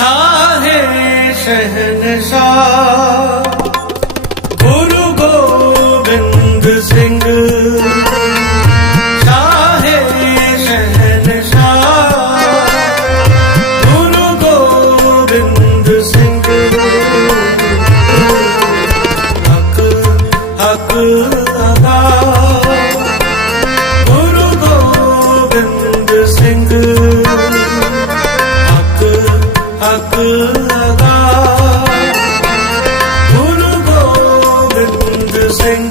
ਸਾਰੇ ਗੁਰੂ ਗੋਬਿੰਦ ਸਿੰਘ ਸਾਰੇ ਸਹਿਨਸ਼ਾ ਗੁਰੂ ਗੋਬਿੰਦ ਸਿੰਘ ਹਕ ਹਕ ਲਗਾ। ਗੁਰੂ ਗੋਬਿੰਦ ਸਿੰਘ